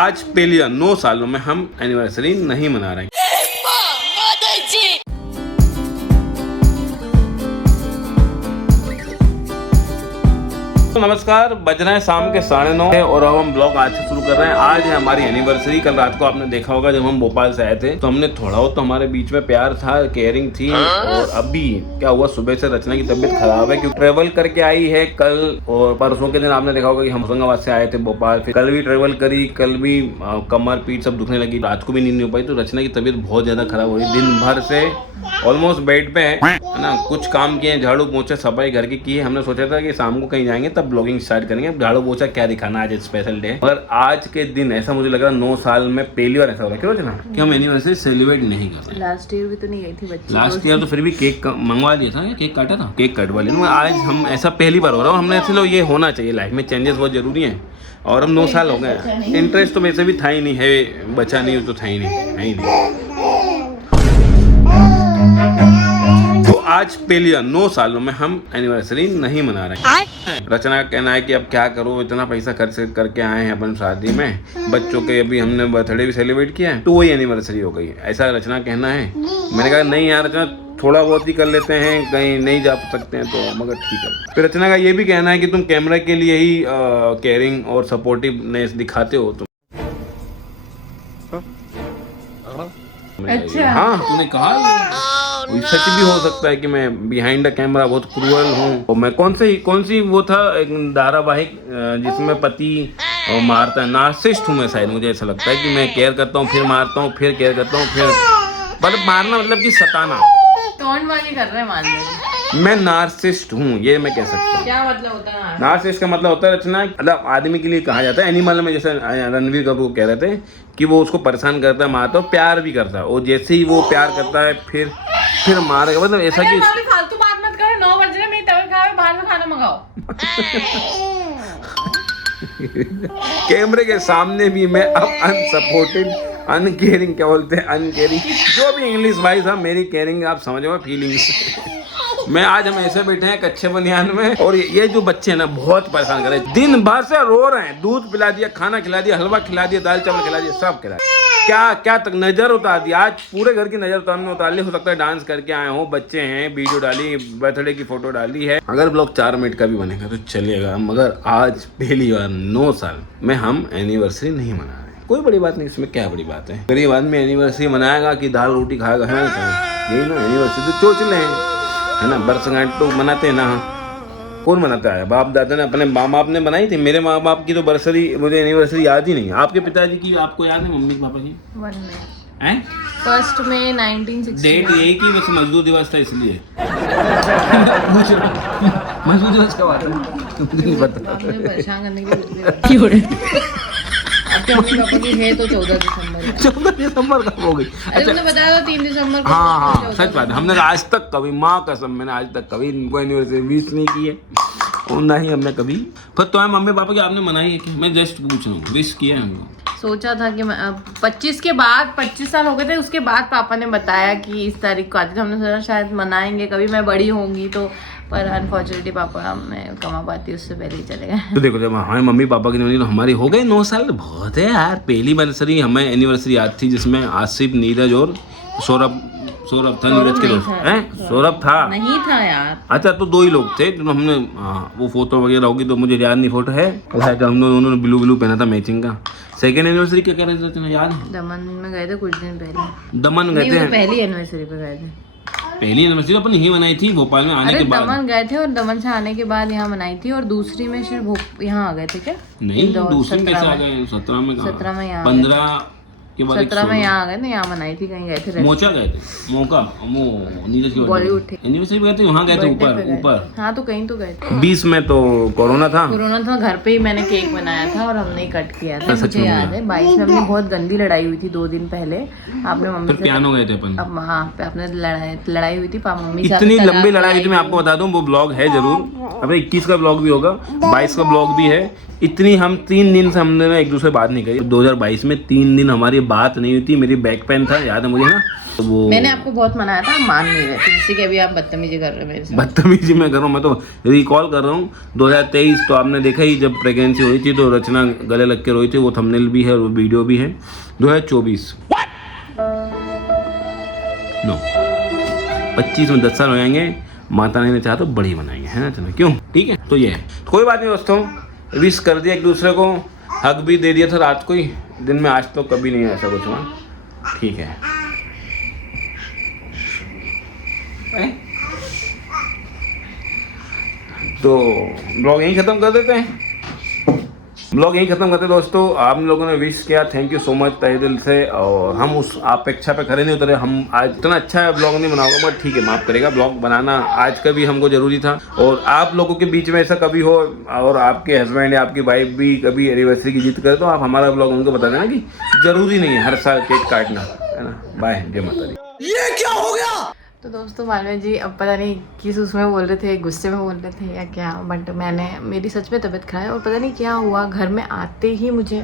आज पहली 9 सालों में हम एनिवर्सरी नहीं मना रहे हैं। तो नमस्कार, बज रहे हैं शाम के 9:30 और अब हम ब्लॉग आज से शुरू कर रहे हैं। आज है हमारी एनिवर्सरी। कल रात को आपने देखा होगा जब हम भोपाल से आए थे तो हमने थोड़ा हो तो हमारे बीच में प्यार था, केयरिंग थी। और अभी क्या हुआ, सुबह से रचना की तबीयत खराब है क्योंकि ट्रेवल करके आई है। कल और परसों के दिन आपने देखा होगा कि हम होशंगाबाद से आए थे भोपाल, फिर कल भी ट्रेवल करी, कल भी कमर पीठ सब दुखने लगी, रात को भी नींद नहीं हो पाई। तो रचना की तबीयत बहुत ज्यादा खराब हो रही, दिन भर से ऑलमोस्ट बेड पे है ना। कुछ काम किए, झाड़ू पोछा सफाई घर की की है। हमने सोचा था कि शाम को कहीं जाएंगे तब ब्लॉगिंग स्टार्ट करेंगे। झाड़ू पोछा क्या दिखाना, आज स्पेशल डे। और आज के दिन ऐसा मुझे लग रहा 9 साल में पहली बार ऐसा हो रहा है। क्यों रचना कि हम एनिवर्सरी सेलिब्रेट नहीं कर रहे। लास्ट ईयर भी तो नहीं गई थी बच्ची। लास्ट ईयर तो फिर भी केक मंगवा लिया था, केक काटा था, केक कटवा लिया। आज हम ऐसा पहली बार हो रहा है। हमने ऐसे लो, ये होना चाहिए, लाइफ में चेंजेस बहुत जरूरी हैं। और हम 9 साल हो गए। इंटरेस्ट तो वैसे भी था ही नहीं है, बचा नहीं तो था ही नहीं, है ही नहीं। तो आज पहली 9 सालों में हम एनिवर्सरी नहीं मना रहे हैं। रचना का कहना है कि अब क्या करो, इतना पैसा खर्च करके आए हैं अपन शादी में, बच्चों के अभी हमने बर्थडे भी सेलिब्रेट किया है तो वही एनिवर्सरी हो गई, ऐसा रचना कहना है। मैंने कहा नहीं यार रचना, थोड़ा बहुत ही कर लेते हैं, कहीं नहीं जा सकते हैं तो, मगर ठीक है। फिर रचना का ये भी कहना है कि तुम कैमरा के लिए ही केयरिंग और सपोर्टिवनेस दिखाते हो तुम। अच्छा हाँ, तूने कहा सच भी हो सकता है कि मैं बिहाइंड द कैमरा बहुत क्रूअल हूँ। और मैं कौन सी वो था एक धारावाहिक जिसमें पति मारता है, नार्सिसिस्ट हूँ मैं शायद। मुझे ऐसा लगता है कि मैं केयर करता हूँ, फिर मारता हूँ, फिर केयर करता हूँ, फिर मतलब मारना मतलब कि सताना। टोन वाली कर रहे हैं मान लो। मैं नार्सिसिस्ट हूँ, ये मैं कह सकता हूँ। क्या मतलब होता है नार्सिसिस्ट का मतलब होता है रचना, मतलब आदमी के लिए कहा जाता है। एनिमल में जैसे रणवीर कपूर कह रहे थे कि वो उसको परेशान करता है, मारता है, प्यार भी करता है। और जैसे ही वो प्यार करता है फिर मारेगा, मतलब ऐसा कि फालतू बात मत करो। 9 बज रहे, मेरी तबीयत खराब है, बाहर से खाना मंगाओ। कैमरे के सामने भी मैं अब अनसपोर्टिव, अनकेयरिंग, क्या बोलते हैं, अनकेयरिंग, जो भी इंग्लिश भाई साहब, मेरी केयरिंग आप समझो, फीलिंग्स। मैं आज हम ऐसे बैठे हैं कच्चे बनियान में और ये जो बच्चे हैं ना बहुत परेशान कर रहे हैं, दिन भर से रो रहे हैं। दूध पिला दिया, खाना खिला दिया, हलवा खिला दिया, दाल चावल खिला दिया, सब खिला दिया। क्या तक नजर उतार दी, आज पूरे घर की नजर तो हमने उतार ली। हो सकता है डांस करके आए हो, बच्चे हैं, वीडियो डाली, बर्थडे की फोटो डाली है। अगर ब्लॉग 4 मिनट का भी बनेगा तो चलेगा, मगर आज पहली बार 9 साल में हम एनिवर्सरी नहीं मना रहे। कोई बड़ी बात नहीं, इसमें क्या बड़ी बात है। गरीब आदमी एनिवर्सरी मनाएगा कि दाल रोटी खाएगा, है ना? यही ना एनिवर्सरी, तो चोचले है ना, बरसगांठ तो मनाते हैं ना। कौन मनाता है? बाप दादा ने, अपने माँ बाप ने बनाई थी। मेरे माँ बाप की तो बरसरी, मुझे एनिवर्सरी याद ही नहीं है। आपके पिताजी की आपको याद है? मम्मी पापा की 1 में हैं? 1 में 1960 डेट यही की, बस मजदूर दिवस था इसलिए। मजदूर दिवस कब आता है तुमको नहीं पता? आपने परेशान करने के लिए आपके मम्मी पापा की है तो 14 दिसंबर है। 14 दिसंबर कब हो गई? अरे तुमने बताया था 3 दिसंबर को। हाँ, सच बात है। हमने आज तक कभी, माँ कसम, मैंने आज तक कभी इनको एनिवर्सरी विश नहीं की है, और ना ही हमने कभी। फिर तो मम्मी पापा की आपने मनाई है कि? मैं जस्ट पूछ रहा हूँ, विश किया है हमको? सोचा था कि 25 के बाद, 25 साल हो गए थे उसके बाद पापा ने बताया कि इस तारीख को आती, तो हमने सोचा शायद मनाएंगे कभी, मैं बड़ी होंगी तो। पर अनफॉर्चुनेटली पापा मैं कमा पाती उससे पहले ही चले गए। तो देखो, जब हमारे मम्मी पापा की नहीं तो हमारी हो गई 9 साल, बहुत है यार। पहली एनिवर्सरी हमें एनिवर्सरी याद थी जिसमें आसिफ, नीरज और सौरभ था, नीरज के दोस्त हैं। सौरभ था नहीं था यार। अच्छा, तो 2 ही लोग थे तो हमने, वो फोटो वगैरह होगी तो मुझे याद नहीं, फोटो है। हम दोनों ने ब्लू पहना था मैचिंग का। सेकेंड एनिवर्सरी क्या कर रहे थे याद है? दमन में गए थे कुछ दिन पहले। दमन गए थे? पहली एनिवर्सरी पे गए थे। पहली एनिवर्सरी अपन यही मनाई थी भोपाल में आने के बाद। दमन गए थे और दमन से आने के बाद यहाँ मनाई थी। और दूसरी में सिर्फ यहाँ आ गए थे क्या? नहीं, दूसरी कैसे आ गए? 17 में 17 में यहाँ 15 के बाद 17 में यहाँ आ गए थे, यहाँ मनाई थी। कहीं गए थे? मोचा गए थे, मौका, वो नीरज की बॉलीवुड एनिवर्सरी गए थे, वहाँ गए थे ऊपर। हाँ, तो कहीं तो गए थे। 20 में तो कोरोना था। घर पे ही मैंने केक बनाया था और हमने ही कट किया था, मुझे याद है। 22 में हमने बहुत गंदी लड़ाई हुई थी 2 दिन पहले। आपने मम्मी से पियानो गए थे अपन। अब हाँ, आपने लड़ाई हुई थी मम्मी से। इतनी लंबी लड़ाई हुई थी, मैं आपको बता दूं, वो ब्लॉग है जरूर, अब 21 का ब्लॉग भी होगा, 22 का ब्लॉग भी है। इतनी हम 3 दिन से हमने ना एक दूसरे बात नहीं करी। 2022 में 3 दिन हमारी बात नहीं हुई थी। मेरी बैक पेन था, याद है मुझे ना, तो वो मैंने आपको बहुत मनाया था, मान नहीं रहे थे, जिससे कि अभी आप बदतमीजी कर रहे हो मेरे साथ। बदतमीजी मैं कर रहा हूँ, मैं तो रिकॉल कर रहा हूँ 2023। तो आपने देखा ही, जब प्रेगनेंसी हुई थी तो रचना गले लग के रोई थी, वो थंबनेल भी है और वो वीडियो भी है। 2024 नो 25 में 10 साल हो जाएंगे। माता ने चाहा तो बड़ी बनाएंगे, है ना चलो, क्यों? ठीक है, तो ये है, कोई बात नहीं दोस्तों। विश कर दिया एक दूसरे को, हक भी दे दिया था रात को ही, दिन में आज तो कभी नहीं ऐसा कुछ हुआ। ठीक है, तो ब्लॉग यहीं ख़त्म कर देते हैं। ब्लॉग यहीं ख़त्म करते दोस्तों। आप लोगों ने विश किया, थैंक यू सो मच तहे दिल से। और हम उस अपेक्षा पे खड़े नहीं उतरे। हम आज इतना अच्छा ब्लॉग नहीं बनाऊंगा, बट ठीक है, माफ़ करेगा। ब्लॉग बनाना आज का भी हमको ज़रूरी था। और आप लोगों के बीच में ऐसा कभी हो और आपके हस्बैंड या आपकी वाइफ भी कभी एनिवर्सरी की जिद करे, तो आप हमारा ब्लॉग उनको बता देना कि ज़रूरी नहीं है हर साल केक काटना, है ना। बाय, जय माता दी। ये क्या हो गया? तो दोस्तों मालवीय जी अब पता नहीं किस उसमें बोल रहे थे, गुस्से में बोल रहे थे या क्या, बट मेरी सच में तबीयत खराब है। और पता नहीं क्या हुआ, घर में आते ही मुझे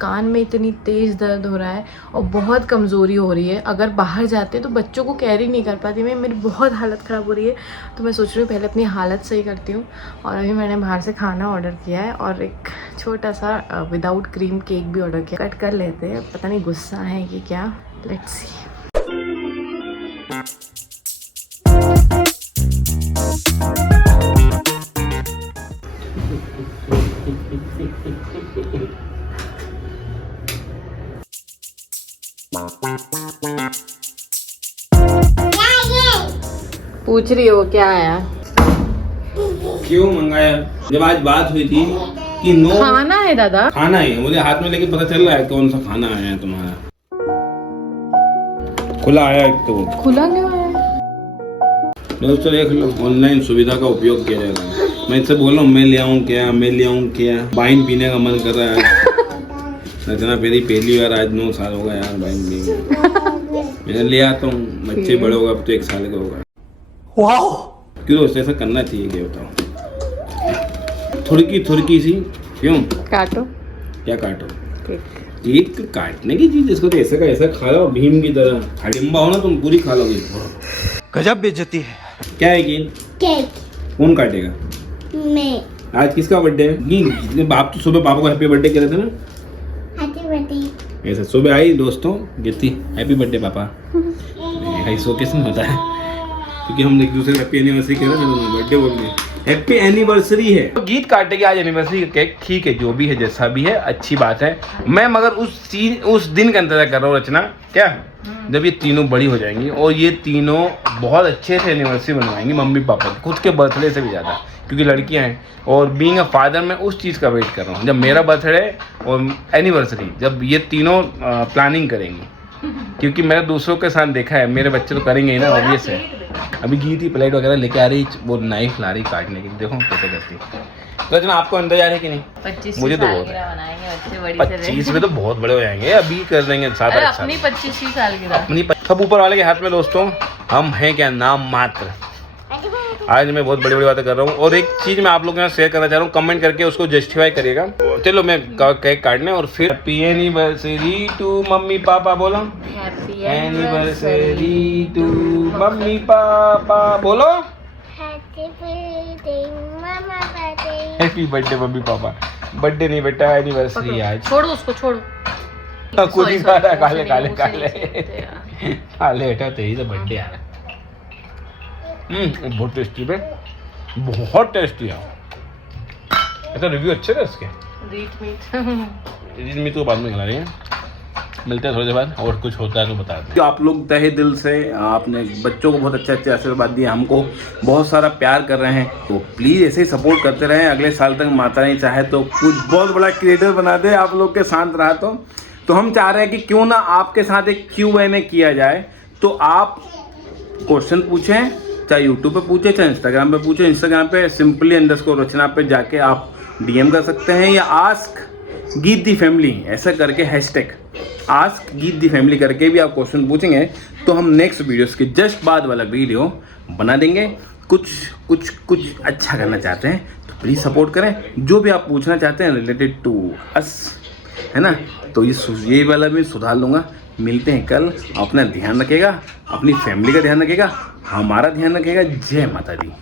कान में इतनी तेज़ दर्द हो रहा है और बहुत कमज़ोरी हो रही है। अगर बाहर जाते तो बच्चों को कैरी नहीं कर पाती मैं, मेरी बहुत हालत ख़राब हो रही है। तो मैं सोच रही हूँ पहले अपनी हालत सही करती हूँ। और अभी मैंने बाहर से खाना ऑर्डर किया है और एक छोटा सा विदाउट क्रीम केक भी ऑर्डर किया। कट कर लेते हैं, पता नहीं गुस्सा है कि क्या, लेट्स सी। पूछ रही हो क्या आया? क्यों मंगाया? जब आज बात हुई थी कि नो खाना है दादा, खाना है, मुझे हाथ में लेके पता चल रहा है कौन सा खाना आया है तुम्हारा। खुला आया एक तो। खुला क्यों है? दोस्तों देख लो, ऑनलाइन सुविधा का उपयोग किया जा रहा है। मैं इससे बोल रहा हूँ मैं ले आऊँ क्या, मैं ले आऊँ क्या। वाइन पीने का मन कर रहा है। रचना मेरी पहली बार, आज 9 साल होगा यार वाइन पीने। मैं ले आता हूँ, बच्चे बड़े होगा, अब तो 1 साल का होगा। वाओ! क्यों दोस्तों ऐसा करना चाहिए क्या, बताओ। थुड़की सी क्यों? काटो। क्या काटो? केक काटने की चीज, इसको तो ऐसे का ऐसा खा लो, भीम की तरह। खड़िम्बा हो ना तुम, पूरी खा लोगे। गजब बेइज्जती है। क्या है कि केक कौन काटेगा? मैं। आज किसका बर्थडे है? बाप तो सुबह पापा को हैप्पी बर्थडे कह रहे थे ना। Happy birthday. ऐसा सुबह आई दोस्तों, गिरती हैप्पी बर्थडे पापा। ऐसा कैसे होता है, क्योंकि हम एक दूसरे को हैप्पी एनिवर्सरी कह रहे थे, तो बर्थडे बोल रहे हैं। हैप्पी एनिवर्सरी है तो गीत काटेंगे आज एनिवर्सरी का केक। ठीक है, जो भी है जैसा भी है, अच्छी बात है। मैं मगर उस दिन का इंतजार कर रहा हूँ रचना, क्या जब ये तीनों बड़ी हो जाएंगी और ये तीनों बहुत अच्छे से एनिवर्सरी बनवाएंगी मम्मी पापा की, खुद के बर्थडे से भी ज़्यादा, क्योंकि लड़कियां हैं। और बीइंग अ फादर मैं उस चीज़ का वेट कर रहा हूँ, जब मेरा बर्थडे और एनिवर्सरी, जब ये तीनों प्लानिंग करेंगी। क्योंकि मैंने दूसरों के साथ देखा है, मेरे बच्चे तो करेंगे ही ना, ऑब्वियस है। अभी गई थी प्लेट वगैरह लेके आ रही, वो नाइफ ला रही काटने की, देखो कैसे करती है। तो रचना आपको इंतजार है कि नहीं? 25 मुझे तो बहुत है। 25 में तो बहुत बड़े हो जाएंगे, अभी कर देंगे 7-8 साल। अपनी 25 साल की अपनी सब ऊपर वाले के हाथ में दोस्तों। हम हैं क्या, नाम मात्र। आज मैं बहुत बड़ी बड़ी बातें कर रहा हूँ। और एक चीज मैं आप लोगों के साथ शेयर करना चाह रहा हूँ, कमेंट करके उसको जस्टिफाई करिएगा। चलो मैं केक काटने, और फिर happy anniversary to mummy papa बोलो। Happy anniversary to mummy papa बोलो। हैप्पी बर्थडे मामा birthday. Happy birthday mummy papa. Birthday नहीं बेटा, एनिवर्सरी आज। छोड़ो उसको, छोड़ो। खुद ही खा रहा, काले काले मुझसे काले नहीं सीखते यार। काले बेटा, तेरी तो बर्थडे आ रहा है। बहुत टेस्टी है, बहुत टेस्टी है। ऐसा रिव्यू अच्छे थे इसके। रीट मीट तो बाद में खिला रही है, मिलते हैं थोड़ी देर बाद, और कुछ होता है तो बता दें। आप लोग तहे दिल से आपने बच्चों को बहुत अच्छे आशीर्वाद दिए, हमको बहुत सारा प्यार कर रहे हैं, तो प्लीज़ ऐसे ही सपोर्ट करते रहें। अगले साल तक माता रानी चाहे तो कुछ बहुत बड़ा क्रिएटर बना दे, आप लोग के साथ रहा तो हम चाह रहे हैं कि क्यों ना आपके साथ एक Q&A किया जाए। तो आप क्वेश्चन पूछें, चाहे यूट्यूब पे पूछे, चाहे इंस्टाग्राम पे पूछे। इंस्टाग्राम पे simply_ रचना पे जाके आप DM कर सकते हैं, या आस्क गीत दी फैमिली ऐसा करके हैशटैग आस्क गीत दी फैमिली करके भी आप क्वेश्चन पूछेंगे, तो हम नेक्स्ट वीडियोस के जस्ट बाद वाला वीडियो बना देंगे। कुछ अच्छा करना चाहते हैं तो प्लीज़ सपोर्ट करें। जो भी आप पूछना चाहते हैं रिलेटेड टू अस, है ना, तो ये वाला मैं सुधार लूँगा। मिलते हैं कल। अपना ध्यान रखिएगा, अपनी फैमिली का ध्यान रखिएगा, हमारा ध्यान रखिएगा। जय माता दी।